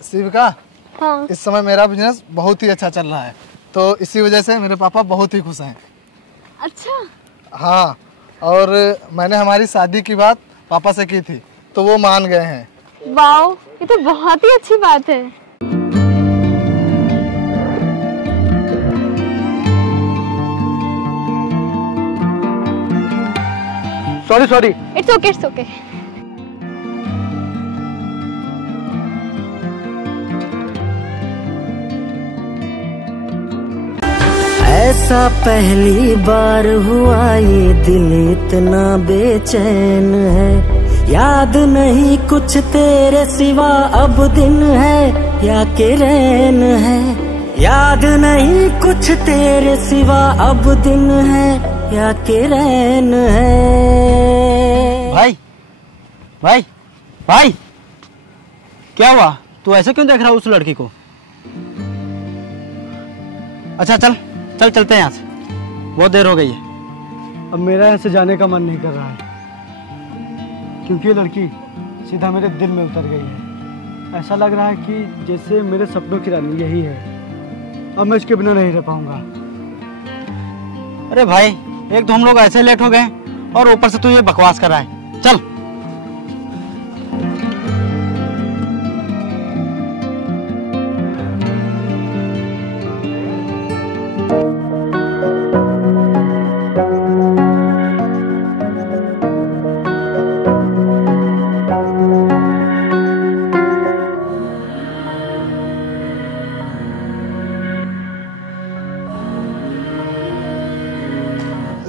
शिविका, हाँ। इस समय मेरा बिजनेस बहुत ही अच्छा चल रहा है, तो इसी वजह से मेरे पापा बहुत ही खुश हैं। अच्छा। हाँ, और मैंने हमारी शादी की बात पापा से की थी, तो वो मान गए हैं। वाओ, ये तो बहुत ही अच्छी बात है। Sorry. It's okay, it's okay. ऐसा पहली बार हुआ, ये दिल इतना बेचैन है। याद नहीं कुछ तेरे सिवा, अब दिन है या कि रैन है। याद नहीं कुछ तेरे सिवा, अब दिन है या कि रैन है। भाई क्या हुआ? तू ऐसे क्यों देख रहा है उस लड़की को? अच्छा चलते हैं यहाँ से, बहुत देर हो गई है। अब मेरा यहाँ से जाने का मन नहीं कर रहा है, क्योंकि ये लड़की सीधा मेरे दिल में उतर गई है। ऐसा लग रहा है कि जैसे मेरे सपनों की रानी यही है। अब मैं इसके बिना नहीं रह पाऊंगा। अरे भाई, एक तो हम लोग ऐसे लेट हो गए और ऊपर से तू ये बकवास कर रहा है। चल।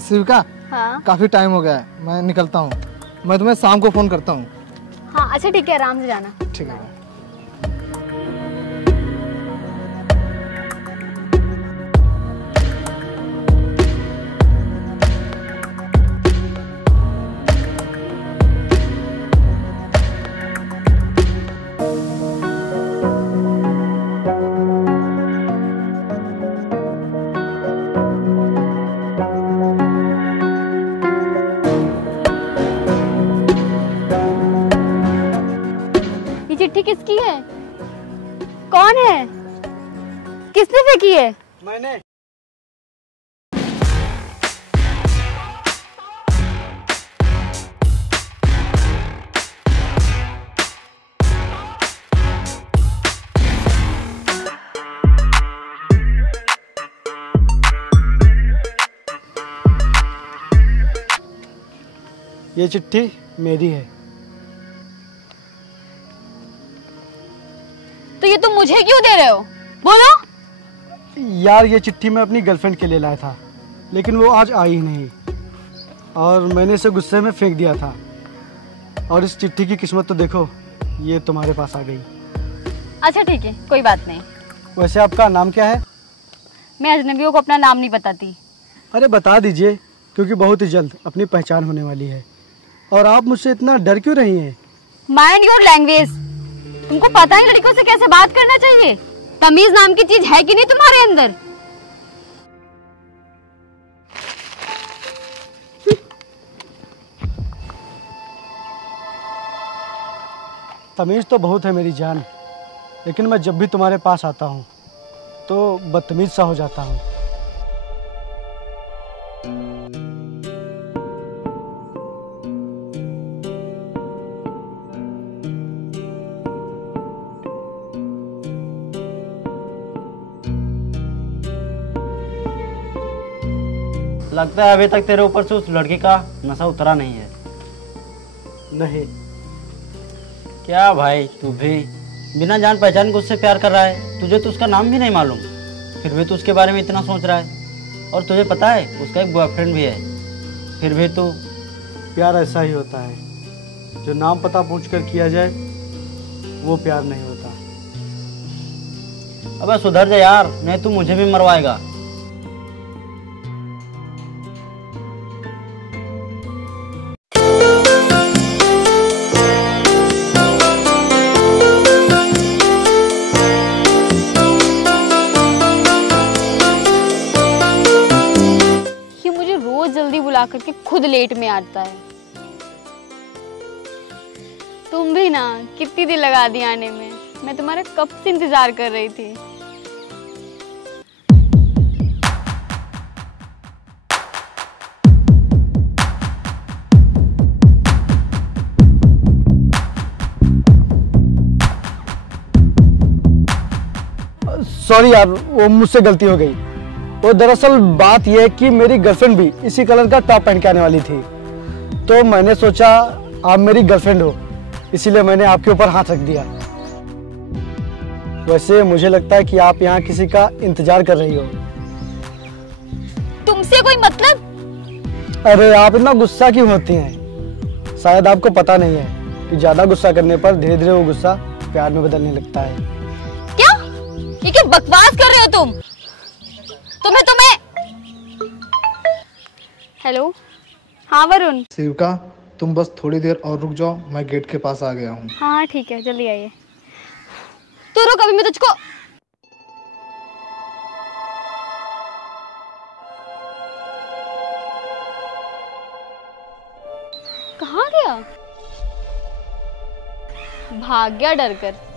शिविका, हाँ। काफी टाइम हो गया है, मैं निकलता हूँ। मैं तुम्हें शाम को फोन करता हूँ। हाँ अच्छा ठीक है, आराम से जाना। ठीक है। चिट्ठी किसकी है? कौन है? किसने फेंकी है? मैंने। ये चिट्ठी मेरी है। तो ये तुम मुझे क्यों दे रहे हो? बोलो। यार, ये चिट्ठी मैं अपनी गर्लफ्रेंड के लिए लाया था, लेकिन वो आज आई ही नहीं और मैंने इसे गुस्से में फेंक दिया था। और इस चिट्ठी की किस्मत तो देखो, ये तुम्हारे पास आ गई। अच्छा ठीक है, कोई बात नहीं। वैसे आपका नाम क्या है? मैं अजनबियों को अपना नाम नहीं बताती। अरे बता दीजिए, क्योंकि बहुत ही जल्द अपनी पहचान होने वाली है। और आप मुझसे इतना डर क्यों रही हैं? Mind your language. तुमको पता है लड़कियों से कैसे बात करना चाहिए? तमीज नाम की चीज है कि नहीं तुम्हारे अंदर? तमीज तो बहुत है मेरी जान, लेकिन मैं जब भी तुम्हारे पास आता हूँ तो बदतमीज सा हो जाता हूँ। लगता है अभी तक तेरे ऊपर से उस लड़की का नशा उतरा नहीं है। नहीं। क्या भाई, तू भी बिना जान पहचान के उससे प्यार कर रहा है? तुझे तो उसका नाम भी नहीं मालूम, फिर भी तू उसके बारे में इतना सोच रहा है। और तुझे पता है उसका एक बॉयफ्रेंड भी है, फिर भी तू। प्यार ऐसा ही होता है, जो नाम पता पूछकर किया जाए वो प्यार नहीं होता। अबे सुधर जा यार, नहीं तू मुझे भी मरवाएगा। बुला करके खुद लेट में आता है। तुम भी ना कितनी देर लगा दी आने में। मैं तुम्हारा कब से इंतजार कर रही थी। सॉरी यार, वो मुझसे गलती हो गई। वो दरअसल बात यह है कि मेरी गर्लफ्रेंड भी इसी कलर का टॉप पहन के आने वाली थी, तो मैंने सोचा आप मेरी गर्लफ्रेंड हो, इसीलिए मैंने आपके ऊपर हाथ रख दिया। वैसे मुझे लगता है कि आप यहाँ किसी का इंतजार कर रही हो। तुमसे कोई मतलब? अरे आप इतना गुस्सा क्यों होती हैं? शायद आपको पता नहीं है कि ज्यादा गुस्सा करने पर धीरे धीरे वो गुस्सा प्यार में बदलने लगता है। क्या? ये क्या बकवास कर रहे हो तुम? तुम्हें हेलो। हाँ वरुण। शिविका, तुम बस थोड़ी देर और रुक जाओ, मैं गेट के पास आ गया हूँ। हाँ ठीक है, जल्दी आइए। तू रुक, अभी मैं तुझको। कहाँ गया? भाग गया डर कर।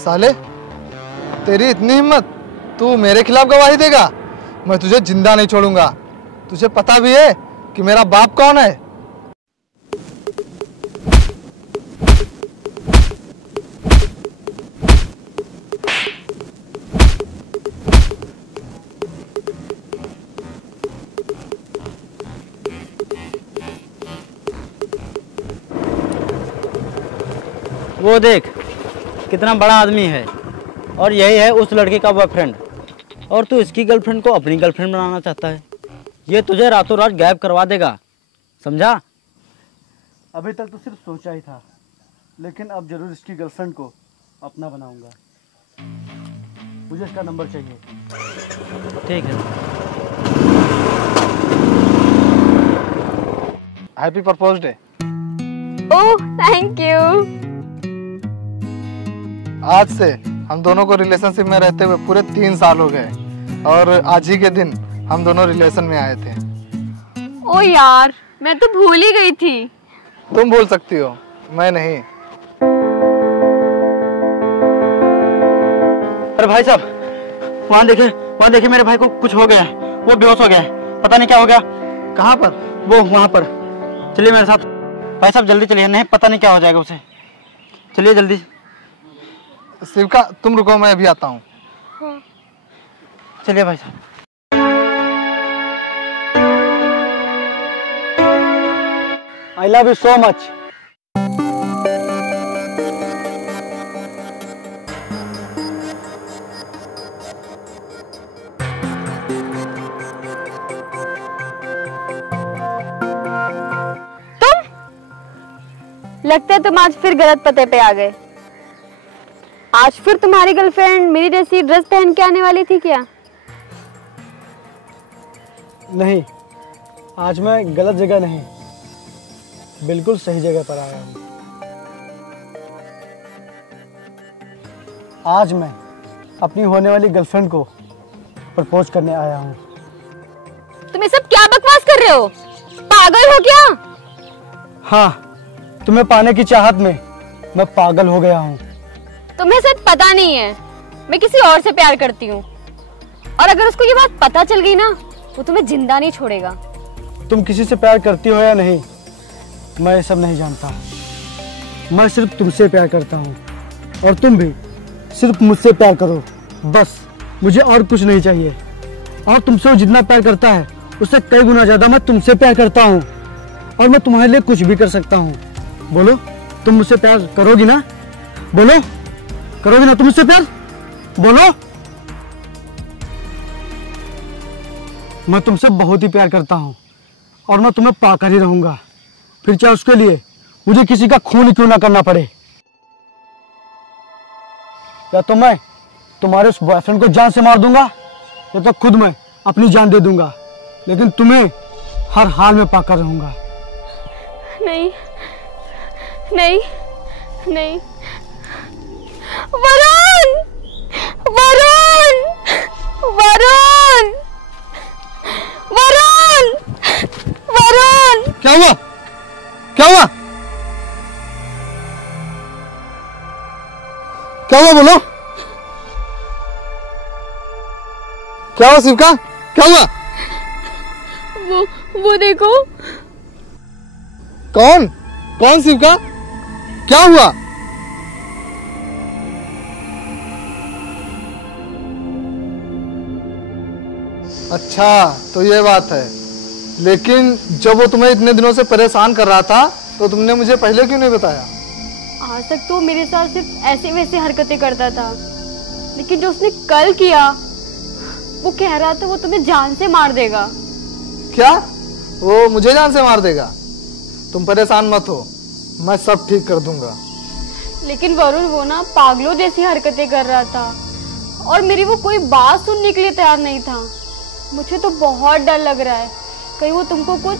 साले, तेरी इतनी हिम्मत, तू मेरे खिलाफ गवाही देगा? मैं तुझे जिंदा नहीं छोड़ूंगा। तुझे पता भी है कि मेरा बाप कौन है? वो देख कितना बड़ा आदमी है, और यही है उस लड़के का बॉयफ्रेंड, और तू इसकी गर्लफ्रेंड को अपनी गर्लफ्रेंड बनाना चाहता है। ये तुझे रातों रात गायब करवा देगा, समझा? अभी तक तो सिर्फ सोचा ही था, लेकिन अब जरूर इसकी गर्लफ्रेंड को अपना बनाऊंगा। मुझे इसका नंबर चाहिए। ठीक है। Happy propose day. Oh thank you. आज से हम दोनों को रिलेशनशिप में रहते हुए पूरे 3 साल हो गए, और आज ही के दिन हम दोनों रिलेशन में आए थे। ओ यार, मैं तो भूल ही गई थी। तुम भूल सकती हो, मैं नहीं। अरे भाई साहब, वहाँ देखे मेरे भाई को कुछ हो गया है, वो बेहोश हो गया है, पता नहीं क्या हो गया। कहाँ पर? वो वहाँ पर। चलिए मेरे साथ भाई साहब, जल्दी चलिए, नहीं पता नहीं क्या हो जाएगा उसे। चलिए जल्दी। शिविका, तुम रुको, मैं अभी आता हूँ। चलिए भाई साहब। आई लव यू सो मच। लगता है तुम आज फिर गलत पते पे आ गए। आज फिर तुम्हारी गर्लफ्रेंड मेरी जैसी ड्रेस पहन के आने वाली थी क्या? नहीं, आज मैं गलत जगह नहीं, बिल्कुल सही जगह पर आया हूँ। आज मैं अपनी होने वाली गर्लफ्रेंड को प्रपोज करने आया हूँ। तुम ये सब क्या बकवास कर रहे हो? पागल हो क्या? हाँ, तुम्हें पाने की चाहत में मैं पागल हो गया हूँ। तुम्हें सच पता नहीं है, मैं किसी और से प्यार करती हूँ, और अगर उसको ये बात पता चल गई ना, वो तुम्हें जिंदा नहीं छोड़ेगा। तुम किसी से प्यार करती हो या नहीं, मैं ये सब नहीं जानता। मैं सिर्फ तुमसे प्यार करता हूँ, और तुम भी सिर्फ मुझसे प्यार करो, बस। मुझे और कुछ नहीं चाहिए। और तुमसे वो जितना प्यार करता है, उससे कई गुना ज्यादा मैं तुमसे प्यार करता हूँ, और मैं तुम्हारे लिए कुछ भी कर सकता हूँ। बोलो, तुम मुझसे प्यार करोगी ना? बोलो, करोगी ना तुम मुझसे प्यार? बोलो। मैं तुमसे बहुत ही प्यार करता हूँ और मैं तुम्हें पाकर ही रहूँगा, फिर चाहे उसके लिए मुझे किसी का खून क्यों ना करना पड़े। या तो मैं तुम्हारे उस बॉयफ्रेंड को जान से मार दूंगा या तो खुद मैं अपनी जान दे दूंगा, लेकिन तुम्हें हर हाल में पाकर रहूंगा। नहीं नहीं नहीं, वरुण वरुण वरुण वरुण वरुण। क्या हुआ? क्या हुआ? क्या हुआ बोलो? क्या हुआ शिविका? क्या हुआ? वो देखो। कौन? कौन शिविका? क्या हुआ? अच्छा तो ये बात है, लेकिन जब वो तुम्हें इतने दिनों से परेशान कर रहा था तो तुमने मुझे पहले क्यों नहीं बताया? आज तक तो मेरे साथ सिर्फ ऐसे वैसे हरकतें करता था, लेकिन जो उसने कल किया वो कह रहा था वो तुम्हें जान से मार देगा। क्या? वो मुझे जान से मार देगा? तुम परेशान मत हो, मैं सब ठीक कर दूंगा। लेकिन वरुण वो ना पागलों जैसी हरकतें कर रहा था और मेरी वो कोई बात सुनने के लिए तैयार नहीं था। मुझे तो बहुत डर लग रहा है, कहीं वो तुमको कुछ।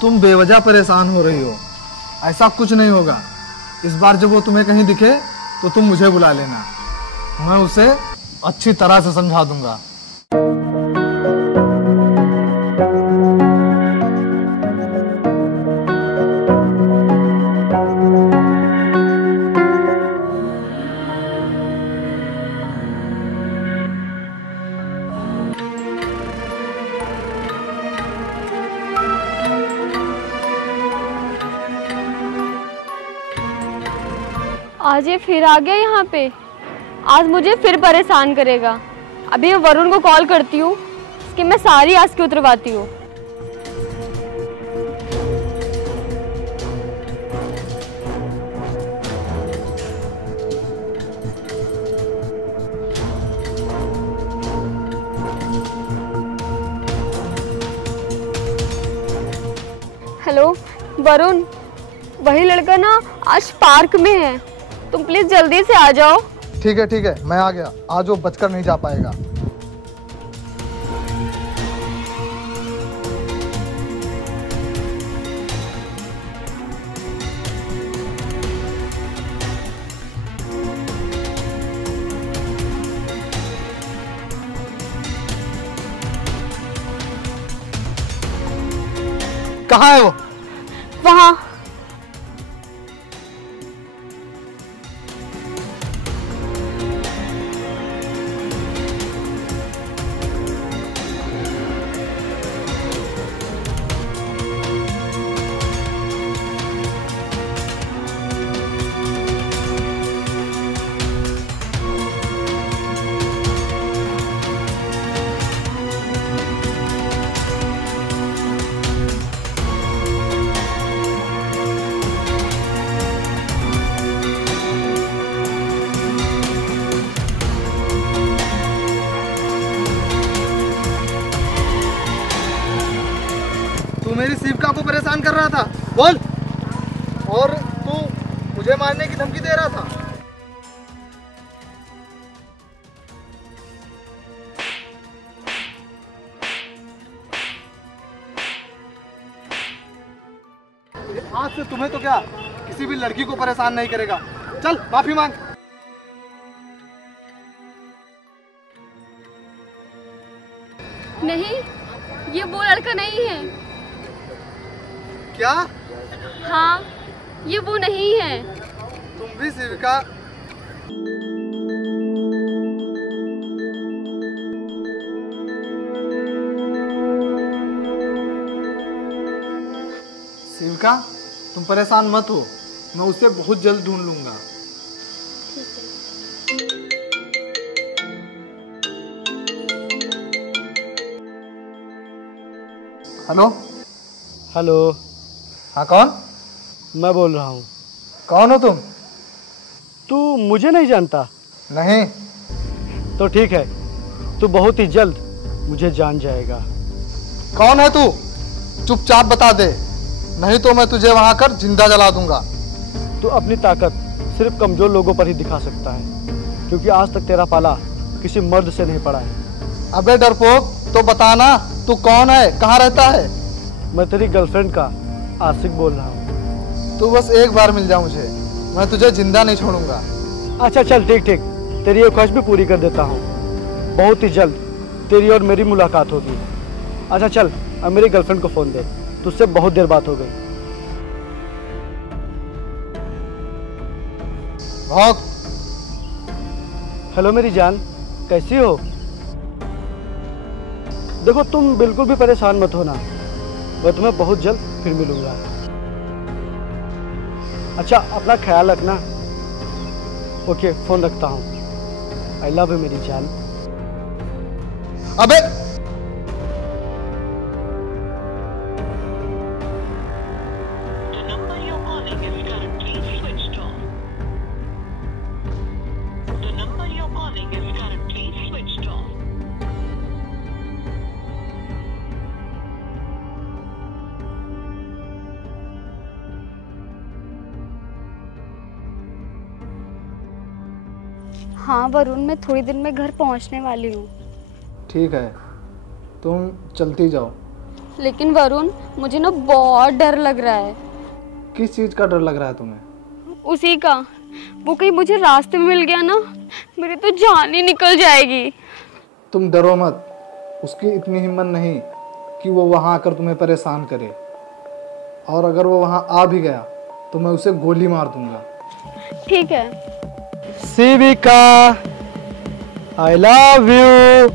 तुम बेवजह परेशान हो रही हो, ऐसा कुछ नहीं होगा। इस बार जब वो तुम्हें कहीं दिखे तो तुम मुझे बुला लेना, मैं उसे अच्छी तरह से समझा दूंगा। आज ये फिर आ गया यहाँ पे, आज मुझे फिर परेशान करेगा। अभी मैं वरुण को कॉल करती हूँ, इसकी मैं सारी आस की उतरवाती हूँ। हेलो वरुण, वही लड़का ना आज पार्क में है, तुम प्लीज जल्दी से आ जाओ। ठीक है मैं आ गया। आज वो बचकर नहीं जा पाएगा। कहाँ है वो? वहाँ। तू मेरी शिविका को परेशान कर रहा था, बोल। और तू मुझे मारने की धमकी दे रहा था। आज से तुम्हें तो क्या किसी भी लड़की को परेशान नहीं करेगा। चल माफी मांग। नहीं, ये वो लड़का नहीं है। क्या? हाँ, ये वो नहीं है। तुम भी शिविका? शिविका तुम परेशान मत हो, मैं उसे बहुत जल्द ढूंढ लूंगा। हेलो। हेलो। हाँ कौन? मैं बोल रहा हूँ। कौन हो तुम? तू मुझे नहीं जानता? नहीं। तो ठीक है, तू बहुत ही जल्द मुझे जान जाएगा। कौन है तू? चुपचाप बता दे, नहीं तो मैं तुझे वहां कर जिंदा जला दूंगा। तू अपनी ताकत सिर्फ कमजोर लोगों पर ही दिखा सकता है, क्योंकि आज तक तेरा पाला किसी मर्द से नहीं पड़ा है। अबे डरपोक, तो बताना तू कौन है, कहाँ रहता है? मैं तेरी गर्लफ्रेंड का आशिक बोल रहा हूँ। तू बस एक बार मिल जा मुझे, मैं तुझे जिंदा नहीं छोड़ूंगा। अच्छा चल ठीक ठीक, तेरी ये ख्वाहिश भी पूरी कर देता हूँ। बहुत ही जल्द तेरी और मेरी मुलाकात होगी। अच्छा चल, अब मेरी गर्लफ्रेंड को फ़ोन दे, तुझसे बहुत देर बात हो गई। भौंक। हेलो मेरी जान, कैसी हो? देखो तुम बिल्कुल भी परेशान मत होना, मैं तुम्हें बहुत जल्द फिर मिलूंगा। अच्छा अपना ख्याल रखना। ओके फोन रखता हूँ। आई लव यू मेरी जान। अबे The number you're calling is currently switched off. The number you're calling is currently switched off. हाँ वरुण, मैं थोड़ी देर में घर पहुंचने वाली हूँ। ठीक है, तुम चलती जाओ। लेकिन वरुण, मुझे ना बहुत डर लग रहा है। किस चीज का डर लग रहा है तुम्हें? उसी का, वो कहीं मुझे रास्ते में मिल गया ना, मेरी तो जान ही निकल जाएगी। तुम डरो मत, उसकी इतनी हिम्मत नहीं कि वो वहां आकर तुम्हें परेशान करे, और अगर वो वहां आ भी गया तो मैं उसे गोली मार दूंगा। ठीक है। Shivika, I love you.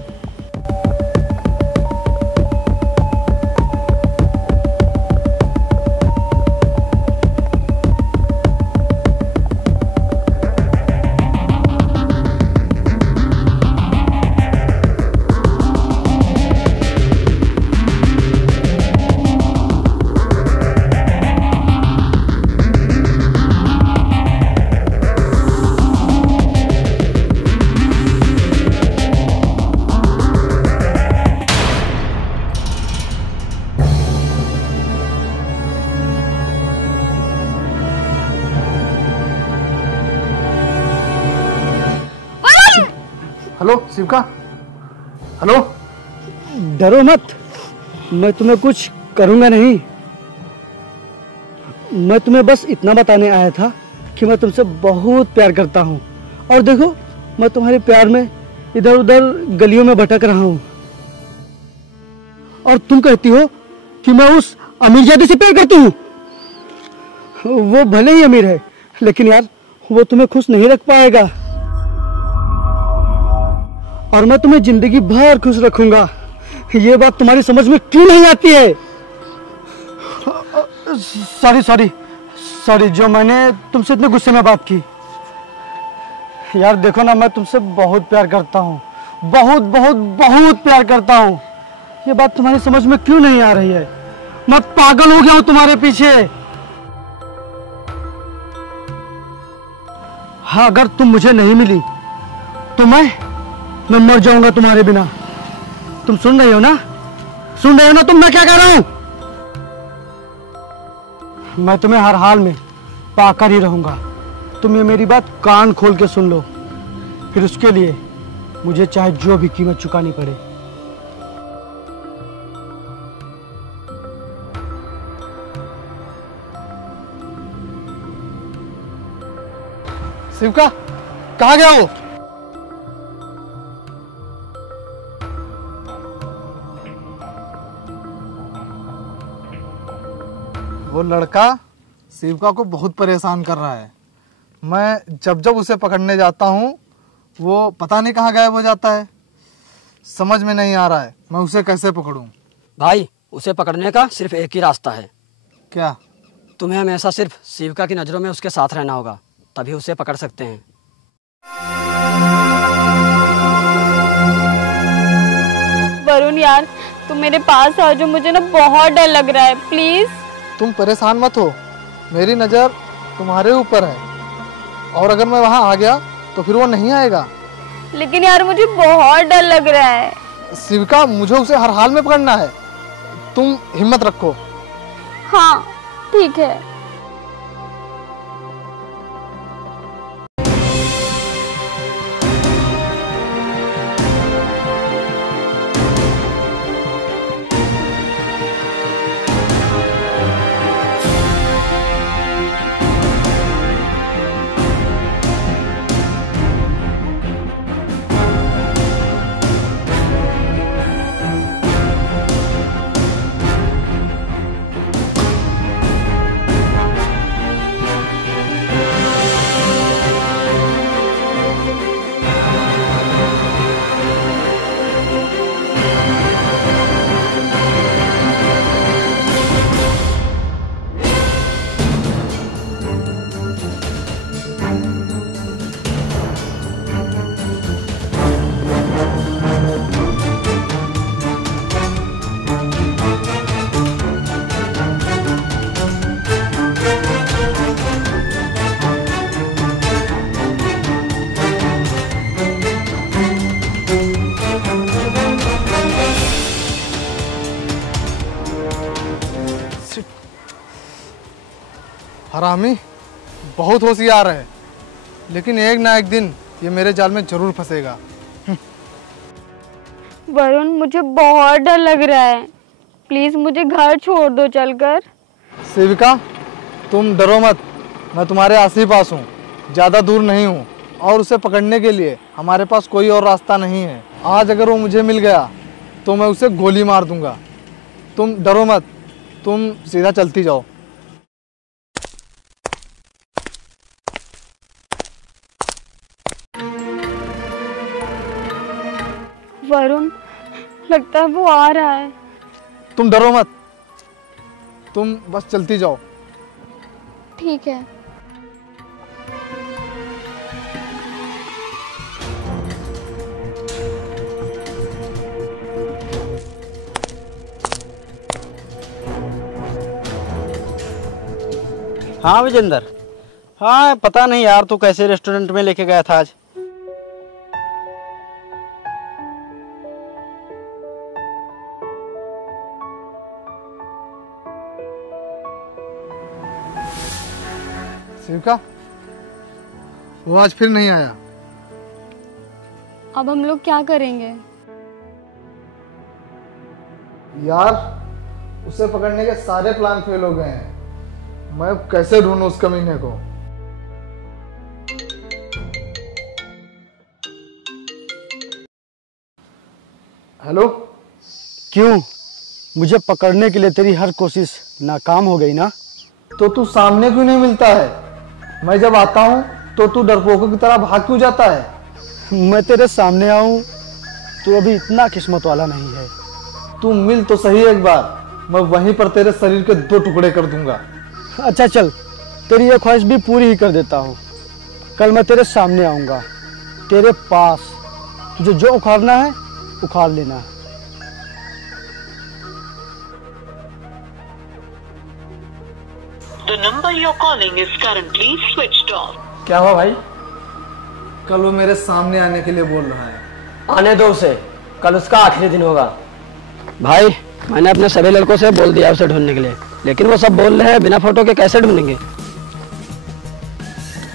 Hello Shivika, hello. डरो मत, मैं तुम्हें कुछ करूंगा नहीं। मैं तुम्हें बस इतना बताने आया था कि मैं तुमसे बहुत प्यार करता हूँ, और देखो मैं तुम्हारे प्यार में इधर उधर गलियों में भटक रहा हूँ, और तुम कहती हो कि मैं उस अमीरजादे से प्यार करती हूँ। वो भले ही अमीर है, लेकिन यार वो तुम्हें खुश नहीं रख पाएगा, और मैं तुम्हें जिंदगी भर खुश रखूंगा। ये बात तुम्हारी समझ में क्यों नहीं आती है? सॉरी सॉरी सॉरी, जो मैंने तुमसे इतने गुस्से में बात की। यार देखो ना, मैं तुमसे बहुत प्यार करता हूँ, बहुत बहुत बहुत प्यार करता हूँ। ये बात तुम्हारी समझ में क्यों नहीं आ रही है? मैं पागल हो गया हूँ तुम्हारे पीछे। हाँ, अगर तुम मुझे नहीं मिली तो मैं मर जाऊंगा तुम्हारे बिना। तुम सुन रही हो ना? सुन रहे हो ना तुम मैं क्या कह रहा हूं? मैं तुम्हें हर हाल में पाकर ही रहूंगा। तुम ये मेरी बात कान खोल के सुन लो, फिर उसके लिए मुझे चाहे जो भी कीमत चुकानी पड़े। शिवका, कहाँ गया वो? वो लड़का शिवका को बहुत परेशान कर रहा है। मैं जब जब उसे पकड़ने जाता हूँ वो पता नहीं कहाँ गायब हो जाता है। समझ में नहीं आ रहा है मैं उसे कैसे पकड़ूं। भाई, उसे पकड़ने का सिर्फ एक ही रास्ता है। क्या? तुम्हें हमेशा सिर्फ शिविका की नज़रों में उसके साथ रहना होगा, तभी उसे पकड़ सकते हैं। वरुण यार, तुम मेरे पास आ जाओ, मुझे ना बहुत डर लग रहा है, प्लीज। तुम परेशान मत हो, मेरी नज़र तुम्हारे ऊपर है, और अगर मैं वहाँ आ गया तो फिर वो नहीं आएगा। लेकिन यार मुझे बहुत डर लग रहा है। शिविका, मुझे उसे हर हाल में पकड़ना है। तुम हिम्मत रखो। हाँ ठीक है। हरामी बहुत होशियार है, लेकिन एक ना एक दिन ये मेरे जाल में जरूर फंसेगा। वरुण, मुझे बहुत डर लग रहा है, प्लीज मुझे घर छोड़ दो चलकर। शिविका, तुम डरो मत, मैं तुम्हारे आस ही पास हूँ, ज़्यादा दूर नहीं हूँ, और उसे पकड़ने के लिए हमारे पास कोई और रास्ता नहीं है। आज अगर वो मुझे मिल गया तो मैं उसे गोली मार दूंगा। तुम डरो मत, तुम सीधा चलती जाओ। वरुण, लगता है वो आ रहा है। तुम डरो मत, तुम बस चलती जाओ। ठीक है। हाँ विजेंद्र, हाँ पता नहीं यार तू कैसे रेस्टोरेंट में लेके गया था आज। शिविका, वो आज फिर नहीं आया। अब हम लोग क्या करेंगे? यार, उसे पकड़ने के सारे प्लान फेल हो गए हैं। मैं अब कैसे ढूंढूं उस कमीने को? हेलो। क्यों? मुझे पकड़ने के लिए तेरी हर कोशिश नाकाम हो गई ना? तो तू सामने क्यों नहीं मिलता है? मैं जब आता हूँ तो तू डरपोकों की तरह भाग क्यों जाता है? मैं तेरे सामने आऊं तो अभी इतना किस्मत वाला नहीं है। तू मिल तो सही एक बार, मैं वहीं पर तेरे शरीर के 2 टुकड़े कर दूंगा। अच्छा चल, तेरी ये ख्वाहिश भी पूरी ही कर देता हूँ। कल मैं तेरे सामने आऊँगा, तेरे पास। तुझे जो उखाड़ना है उखाड़ लेना। The number you're calling is currently switched off. क्या हुआ भाई? कल वो मेरे सामने आने के लिए बोल रहा है। आने दो उसे, कल उसका आखिरी दिन होगा। भाई, मैंने अपने सभी लड़कों से बोल दिया उसे ढूंढने के लिए, लेकिन वो सब बोल रहे हैं बिना फोटो के कैसे ढूंढेंगे।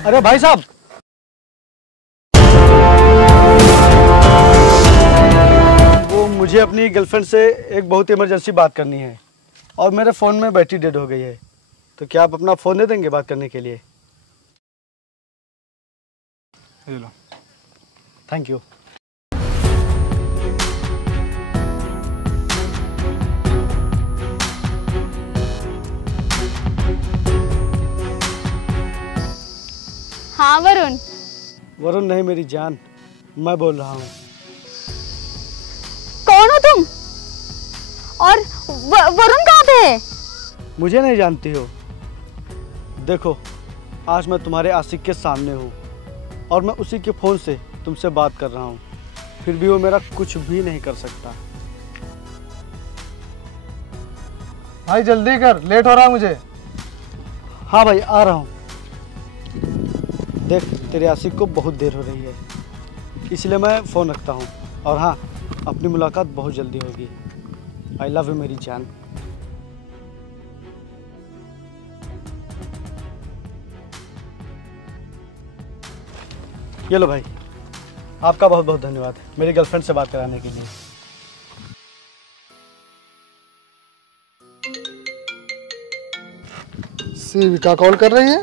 अरे भाई साहब, वो मुझे अपनी गर्लफ्रेंड से एक बहुत इमरजेंसी बात करनी है और मेरे फ़ोन में बैटरी डेड हो गई है। तो क्या आप अपना फ़ोन दे देंगे बात करने के लिए? ये लो। Thank you. हाँ वरुण। वरुण नहीं मेरी जान, मैं बोल रहा हूँ। कौन हो तुम? और वरुण कहाँ पे है? मुझे नहीं जानती हो? देखो, आज मैं तुम्हारे आशिक के सामने हूँ और मैं उसी के फ़ोन से तुमसे बात कर रहा हूँ, फिर भी वो मेरा कुछ भी नहीं कर सकता। भाई जल्दी कर, लेट हो रहा है मुझे। हाँ भाई, आ रहा हूँ। देख, तेरे आशिक को बहुत देर हो रही है। इसलिए मैं फ़ोन रखता हूँ। और हाँ, अपनी मुलाकात बहुत जल्दी होगी। आई लव यू मेरी जान। ये लो भाई, आपका बहुत बहुत धन्यवाद मेरी गर्लफ्रेंड से बात कराने के लिए। शिविका कॉल कर रही है।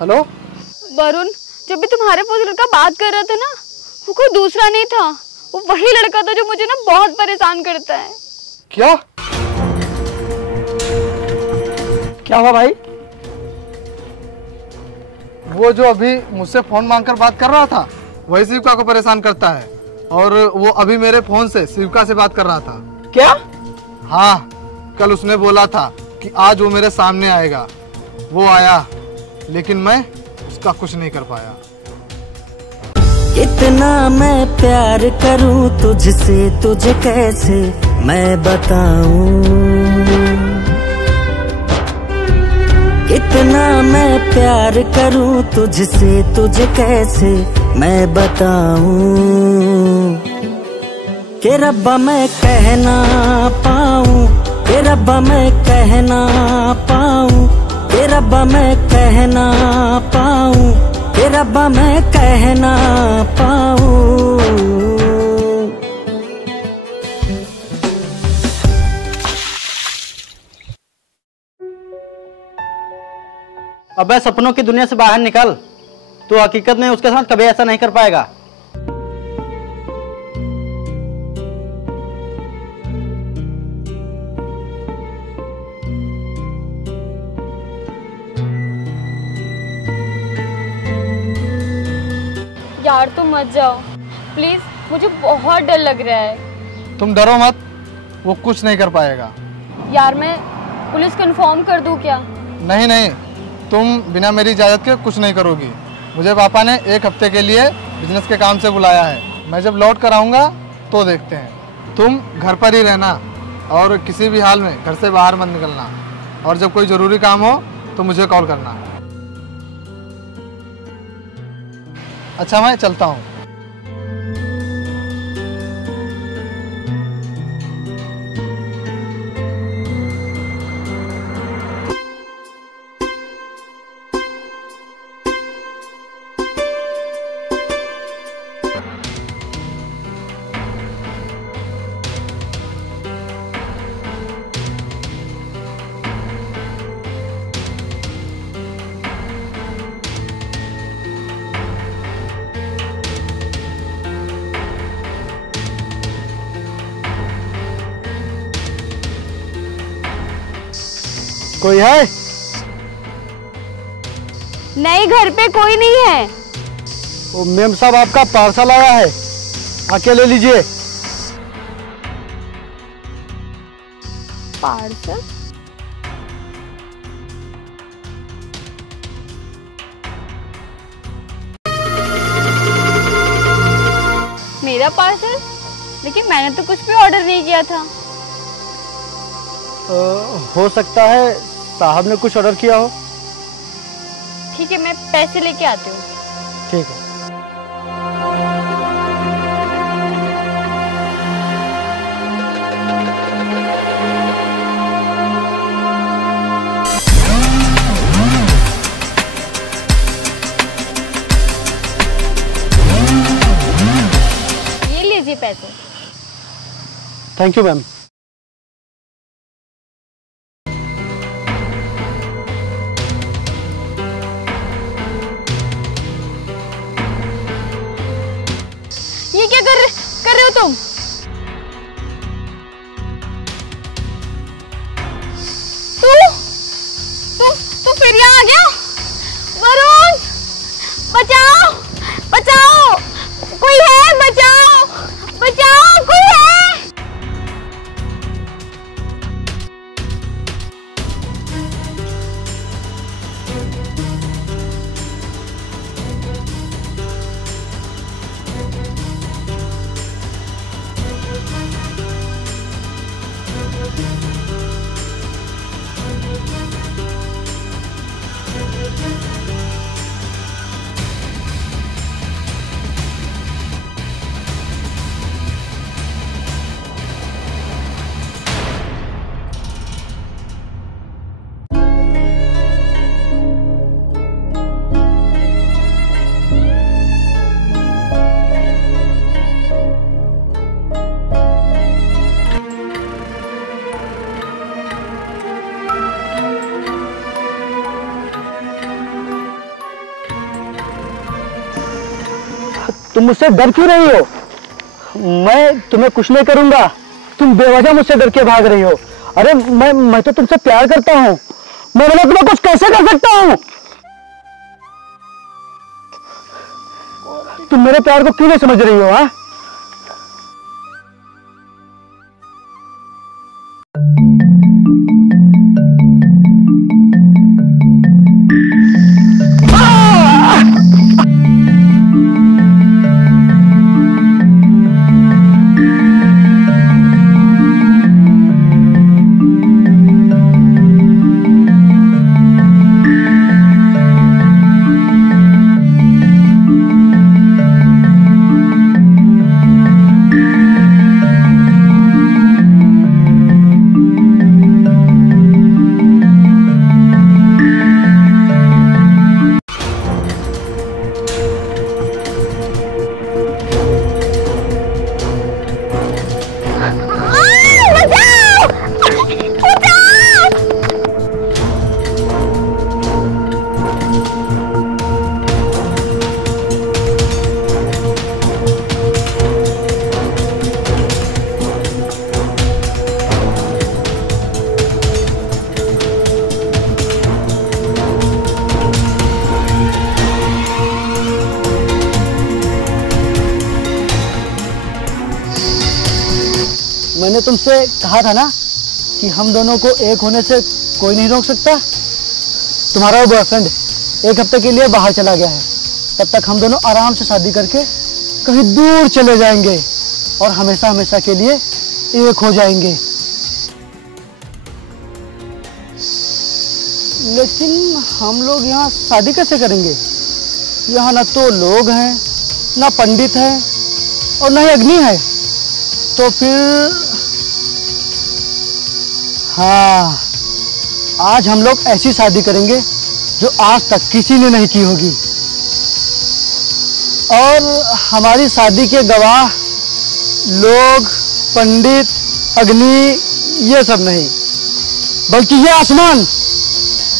हेलो वरुण, जब भी तुम्हारे फोन से लड़का बात कर रहा था ना, वो कोई दूसरा नहीं था, वो वही लड़का था जो मुझे ना बहुत परेशान करता है। क्या क्या हुआ भाई? वो जो अभी मुझसे फोन मांगकर बात कर रहा था वही शिविका को परेशान करता है, और वो अभी मेरे फोन से शिविका से बात कर रहा था। क्या? हाँ, कल उसने बोला था कि आज वो मेरे सामने आएगा। वो आया, लेकिन मैं उसका कुछ नहीं कर पाया। इतना मैं प्यार करूं तुझसे, तुझे कैसे मैं बताऊं। इतना मैं प्यार करूं तुझसे, तुझे कैसे मैं बताऊं। कि रब्बा मैं कहना पाऊं, कि रब्बा मैं कहना पाऊं, कि रब्बा मैं कहना पाऊं, कि रब्बा मैं कहना पाऊं। अबे सपनों की दुनिया से बाहर निकल, तो हकीकत में उसके साथ कभी ऐसा नहीं कर पाएगा। यार तुम मत जाओ प्लीज, मुझे बहुत डर लग रहा है। तुम डरो मत, वो कुछ नहीं कर पाएगा। यार मैं पुलिस को इन्फॉर्म कर दूं क्या? नहीं नहीं, तुम बिना मेरी इजाज़त के कुछ नहीं करोगी। मुझे पापा ने 1 हफ्ते के लिए बिजनेस के काम से बुलाया है। मैं जब लौट कर आऊँगा तो देखते हैं। तुम घर पर ही रहना और किसी भी हाल में घर से बाहर मत निकलना, और जब कोई ज़रूरी काम हो तो मुझे कॉल करना। अच्छा, मैं चलता हूँ। कोई है? नहीं, घर पे कोई नहीं है। वो मेम साहब आपका पार्सल आया है, आके ले लीजिए। पार्सल? मेरा पार्सल? लेकिन मैंने तो कुछ भी ऑर्डर नहीं किया था। हो सकता है साहब ने कुछ ऑर्डर किया हो। ठीक है, मैं पैसे लेके आती हूँ। ठीक है। ये लीजिए पैसे। Thank you ma'am. ये क्या कर रहे हो तुम? तू फिर यहाँ आ गया? वरुण, बचाओ बचाओ, कोई है? बचाओ बचाओ, कोई है? तुम मुझसे डर क्यों रही हो? मैं तुम्हें कुछ नहीं करूंगा, तुम बेवजह मुझसे डर के भाग रही हो। अरे मैं तो तुमसे प्यार करता हूँ, मैं बोला तुम्हें कुछ कैसे कर सकता हूँ? तुम मेरे प्यार को क्यों नहीं समझ रही हो? हाँ, मैंने तुमसे कहा था ना कि हम दोनों को एक होने से कोई नहीं रोक सकता। तुम्हारा वो बॉयफ्रेंड 1 हफ्ते के लिए बाहर चला गया है, तब तक हम दोनों आराम से शादी करके कहीं दूर चले जाएंगे और हमेशा हमेशा के लिए एक हो जाएंगे। लेकिन हम लोग यहाँ शादी कैसे करेंगे? यहाँ ना तो लोग हैं, ना पंडित है और ना ही अग्नि है। तो फिर हाँ, आज हम लोग ऐसी शादी करेंगे जो आज तक किसी ने नहीं की होगी। और हमारी शादी के गवाह लोग, पंडित, अग्नि, ये सब नहीं, बल्कि ये आसमान,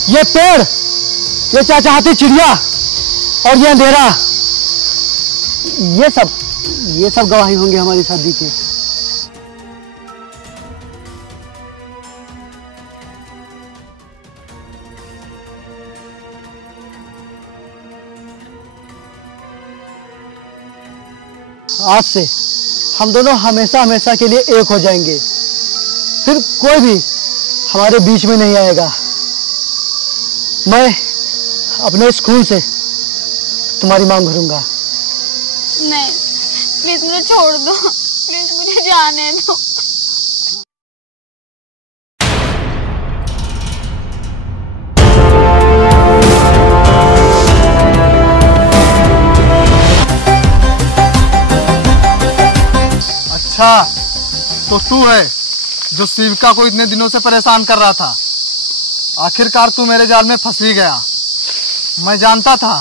ये पेड़, ये चहचहाती चिड़िया और ये अंधेरा, ये सब गवाही होंगे हमारी शादी के। आज से हम दोनों हमेशा हमेशा के लिए एक हो जाएंगे, फिर कोई भी हमारे बीच में नहीं आएगा। मैं अपने इस खून से तुम्हारी मांग भरूंगा। नहीं, प्लीज मुझे छोड़ दो, प्लीज मुझे जाने दो। अच्छा, तो तू है जो शिविका को इतने दिनों से परेशान कर रहा था। आखिरकार तू मेरे जाल में फंस ही गया। मैं जानता था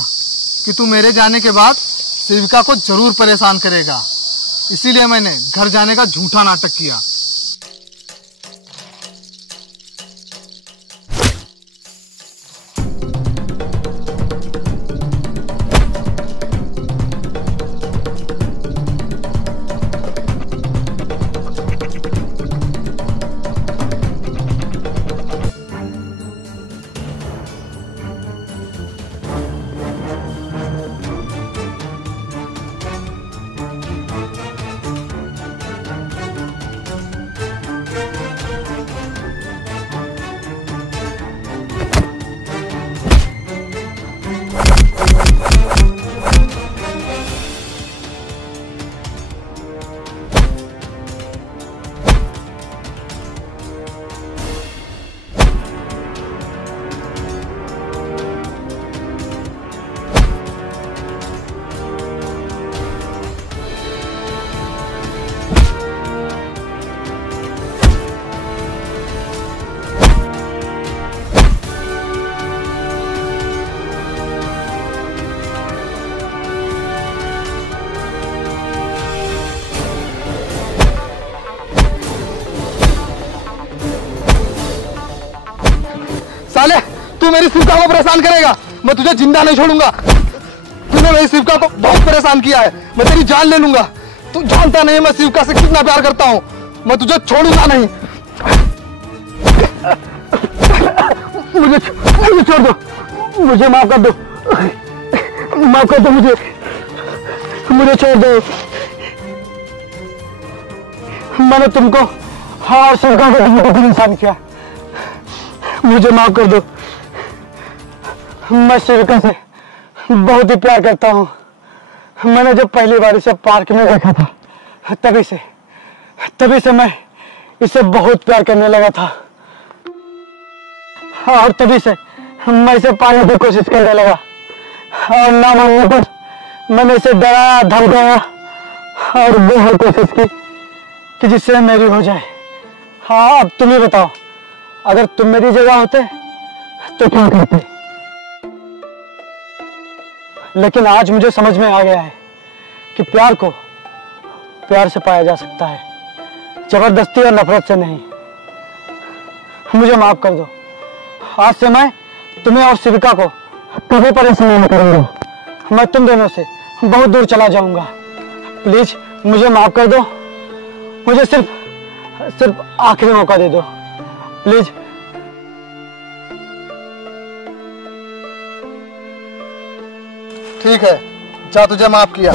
कि तू मेरे जाने के बाद शिविका को जरूर परेशान करेगा, इसीलिए मैंने घर जाने का झूठा नाटक किया। साले, तू मेरी शिविका को परेशान करेगा, मैं तुझे जिंदा नहीं छोड़ूंगा। तूने तूने मेरी शिविका को बहुत परेशान किया है। मैं तेरी जान ले लूंगा। तू जानता नहीं मैं शिविका से कितना प्यार करता हूँ। मैं तुझे छोड़ूंगा नहीं। मुझे छोड़ दो, मुझे माफ कर दो, माफ कर दो मुझे छोड़ दो। मैंने तुमको और शिविका को इंसान किया, मुझे माफ कर दो। मैं शिविका से बहुत ही प्यार करता हूँ। मैंने जब पहली बार इसे पार्क में देखा था तभी से मैं इसे बहुत प्यार करने लगा था, और तभी से मैं इसे पाने की कोशिश करने लगा, और ना मानने पर मैंने इसे डराया धमकाया और बहुत कोशिश की कि जिससे मेरी हो जाए। हाँ, अब तुम ही बताओ, अगर तुम मेरी जगह होते तो क्या करते? लेकिन आज मुझे समझ में आ गया है कि प्यार को प्यार से पाया जा सकता है, जबरदस्ती और नफरत से नहीं। मुझे माफ कर दो। आज से मैं तुम्हें और शिविका को कभी परेशान नहीं करूंगा। मैं तुम दोनों से बहुत दूर चला जाऊंगा। प्लीज मुझे माफ कर दो। मुझे सिर्फ आखिरी मौका दे दो प्लीज। ठीक है, जा, तुझे माफ किया।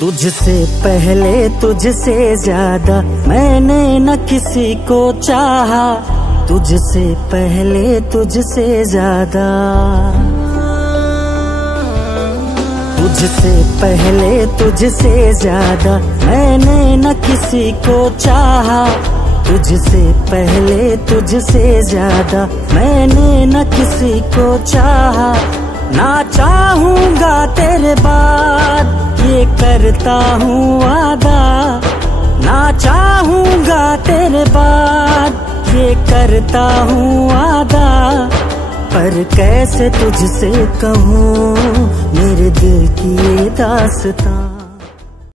तुझसे पहले तुझसे ज्यादा मैंने न किसी को चाहा, तुझसे पहले तुझसे ज्यादा, तुझसे पहले तुझसे ज्यादा मैंने न किसी को चाहा, तुझसे पहले तुझसे ज्यादा मैंने न किसी को चाहा। ना चाहूंगा तेरे बाद ये करता हूँ वादा, ना चाहूंगा तेरे बाद ये करता हूँ वादा। पर कैसे तुझसे कहूँ मेरे दिल की ये दास्तां।